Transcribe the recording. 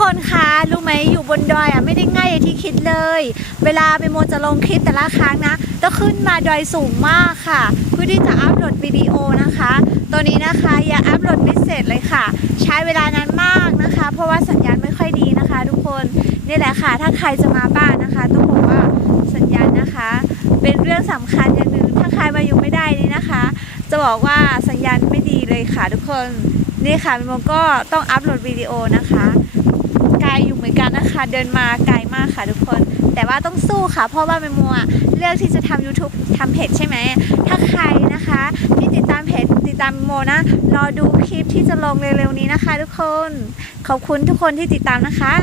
คนคะรู้ไหมอยู่บนดอยไม่ได้ง่ายอย่างที่คิดเลยเวลาเมโมจะลงคลิปแต่ละครั้งนะต้องขึ้นมาดอยสูงมากค่ะเพื่อที่จะอัพโหลดวิดีโอนะคะตัวนี้นะคะอย่าอัพโหลดไม่เสร็จเลยค่ะใช้เวลานานมากนะคะเพราะว่าสัญญาณไม่ค่อยดีนะคะทุกคนนี่แหละค่ะถ้าใครจะมาบ้านนะคะต้องบอกว่าสัญญาณนะคะเป็นเรื่องสำคัญอย่างหนึ่งถ้าใครมาอยู่ไม่ได้นี่นะคะจะบอกว่าสัญญาณไม่ดีเลยค่ะทุกคนนี่ค่ะเมโมก็ต้องอัพโหลดวิดีโอนะคะไกลอยู่เหมือนกันนะคะเดินมาไกลมากค่ะทุกคนแต่ว่าต้องสู้ค่ะเพราะว่าเมโมเลือกที่จะทำ YouTube ทำเพจใช่ไหมถ้าใครนะคะที่ติดตามเพจติดตามเมโมนะรอดูคลิปที่จะลงเร็วๆนี้นะคะทุกคนขอบคุณทุกคนที่ติดตามนะคะ